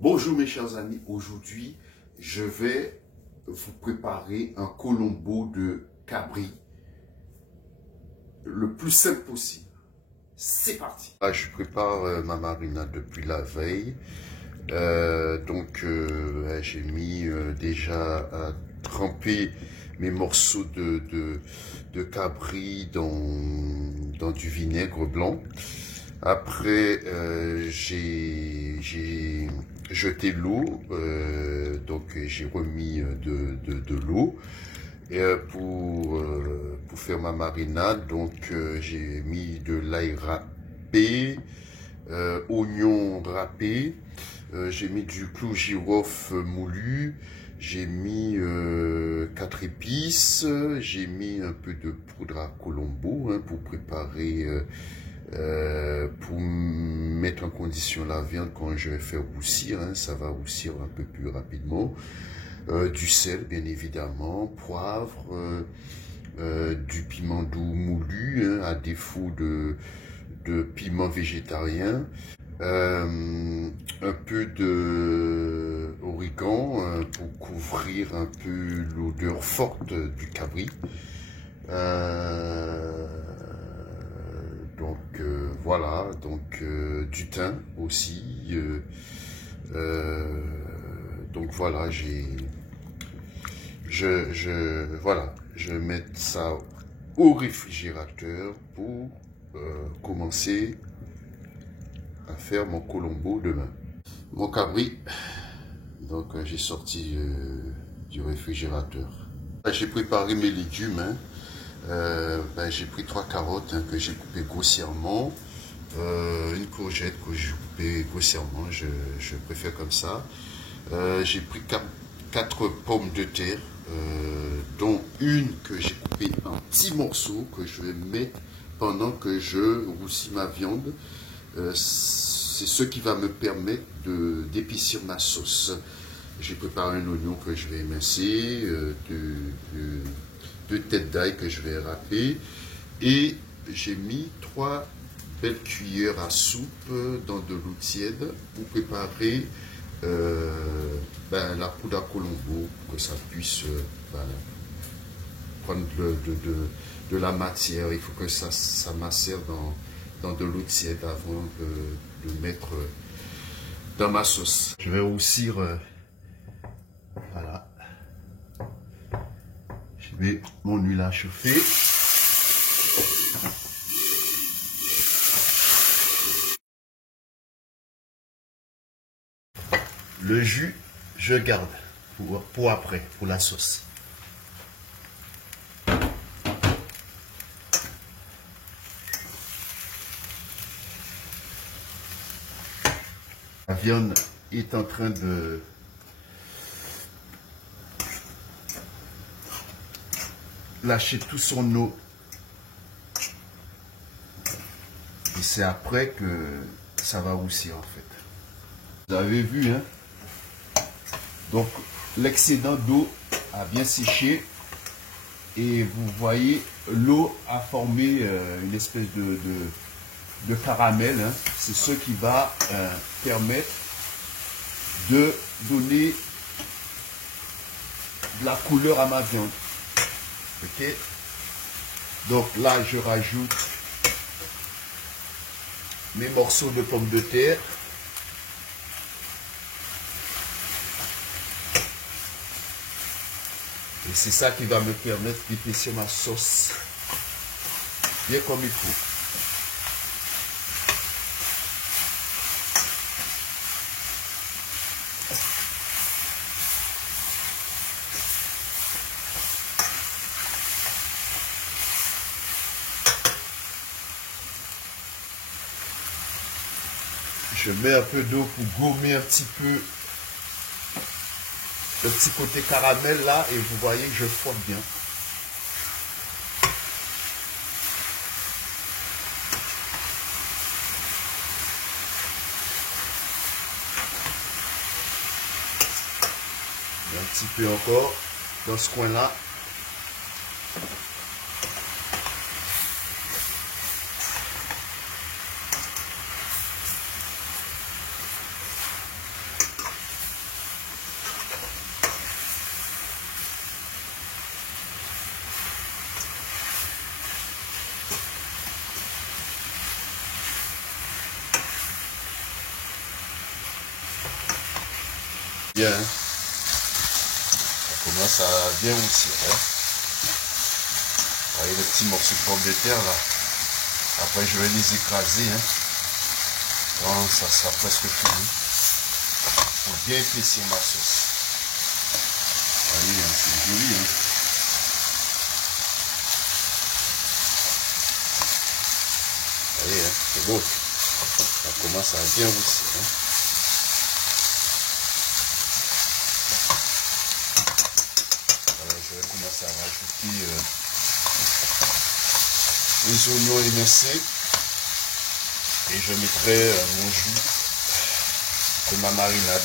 Bonjour mes chers amis, aujourd'hui je vais vous préparer un colombo de cabri le plus simple possible. C'est parti. Là, je prépare ma marinade depuis la veille. J'ai mis déjà à tremper mes morceaux de cabri dans du vinaigre blanc. Après, j'ai jeté l'eau, donc j'ai remis de l'eau pour faire ma marinade. Donc j'ai mis de l'ail râpé, oignon râpé, j'ai mis du clou girofle moulu, j'ai mis 4 épices, j'ai mis un peu de poudre à colombo pour préparer, pour mettre en condition la viande quand je vais faire roussir, ça va roussir un peu plus rapidement. Du sel bien évidemment, poivre, du piment doux moulu, à défaut de piment végétarien, un peu de origan pour couvrir un peu l'odeur forte du cabri. Voilà, du thym aussi. Donc voilà, voilà, je vais mettre ça au réfrigérateur pour commencer à faire mon colombo demain. Mon cabri, donc j'ai sorti du réfrigérateur. J'ai préparé mes légumes. J'ai pris 3 carottes que j'ai coupées grossièrement, une courgette que j'ai coupée grossièrement, je préfère comme ça. J'ai pris 4 pommes de terre, dont une que j'ai coupée en petits morceaux que je vais mettre pendant que je roussis ma viande. C'est ce qui va me permettre d'épaissir ma sauce. J'ai préparé un oignon que je vais émincer, deux têtes d'ail que je vais râper, et j'ai mis 3 belles cuillères à soupe dans de l'eau tiède pour préparer la poudre à colombo, pour que ça puisse prendre de la matière. Il faut que ça macère dans de l'eau tiède avant de mettre dans ma sauce. Je vais roussir, voilà. Je mets mon huile à chauffer. Le jus, je garde pour après, pour la sauce. La viande est en train de lâcher tout son eau. Et c'est après que ça va roussir en fait. Vous avez vu, hein? Donc l'excédent d'eau a bien séché et vous voyez l'eau a formé une espèce de caramel. C'est ce qui va permettre de donner de la couleur à ma viande. Ok, donc là je rajoute mes morceaux de pommes de terre. Et c'est ça qui va me permettre d'épaissir ma sauce bien comme il faut. Je mets un peu d'eau pour gommer un petit peu le petit côté caramel là, et vous voyez que je frotte bien. Et un petit peu encore dans ce coin là. Bien, hein? Ça commence à bien aussi. Hein? Vous voyez les petits morceaux de pommes de terre là. Après je vais les écraser. Hein? Donc ça sera presque fini. Pour bien épaissir ma sauce. Vous voyez, hein, c'est joli. Hein? Vous voyez, hein, c'est beau. Ça commence à bien aussi. Hein? Alors, je vais commencer à rajouter les oignons émincés. Et je mettrai mon jus de ma marinade.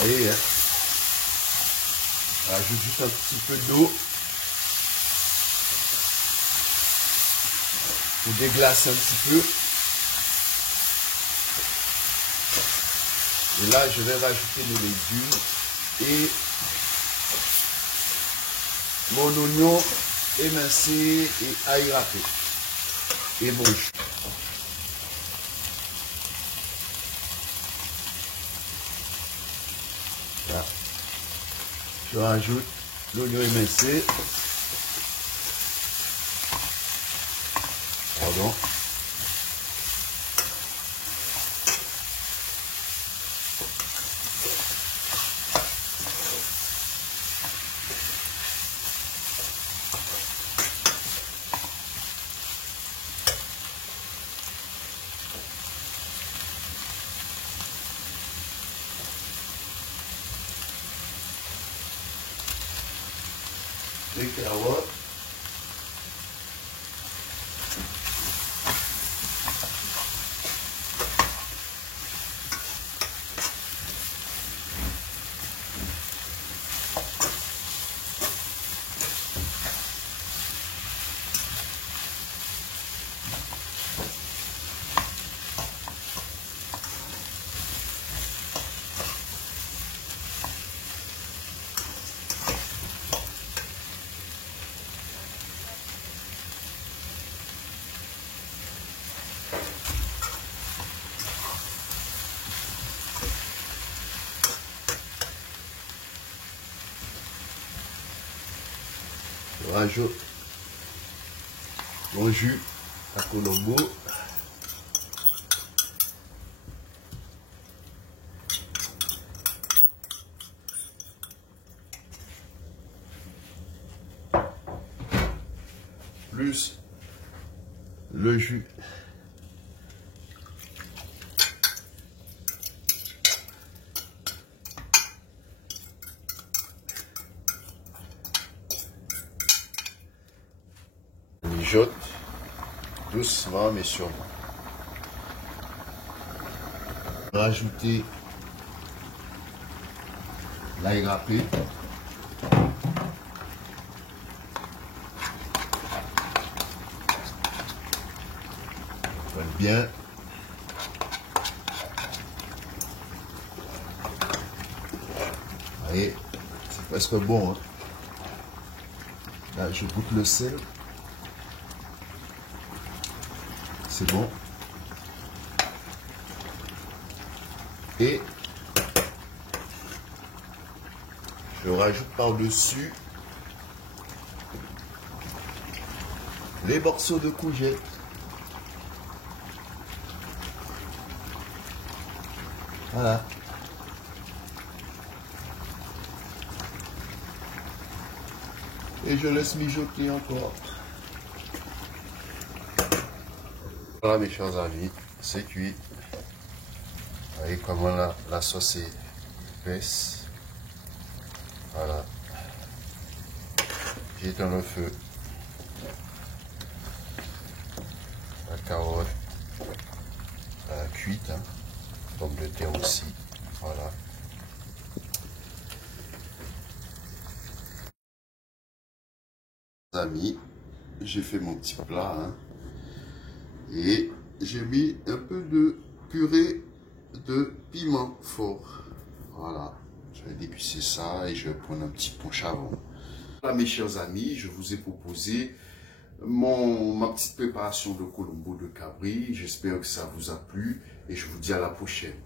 Allez, hein. Rajoute juste un petit peu d'eau pour déglacer un petit peu. Et là, je vais rajouter les légumes et mon oignon émincé et ail râpé. Et mon jus. Là. Je rajoute l'oignon émincé. Pardon. Les carottes. Je rajoute mon jus à Colombo. Plus le jus mijote doucement mais sûrement. Rajouter l'ail râpé. Bien. Allez, c'est presque bon. Hein. Là, je goûte le sel. C'est bon. Et je rajoute par-dessus les morceaux de courgettes. Voilà. Et je laisse mijoter encore. Voilà mes chers amis, c'est cuit. Vous voyez comment la sauce est épaisse. Voilà. J'éteins le feu. La carotte cuite. Hein. Pomme de terre aussi. Voilà. Amis, j'ai fait mon petit plat. Hein. Et j'ai mis un peu de purée de piment fort. Voilà. Je vais dépicer ça et je vais prendre un petit punch avant. Voilà mes chers amis, je vous ai proposé ma petite préparation de colombo de cabri. J'espère que ça vous a plu et je vous dis à la prochaine.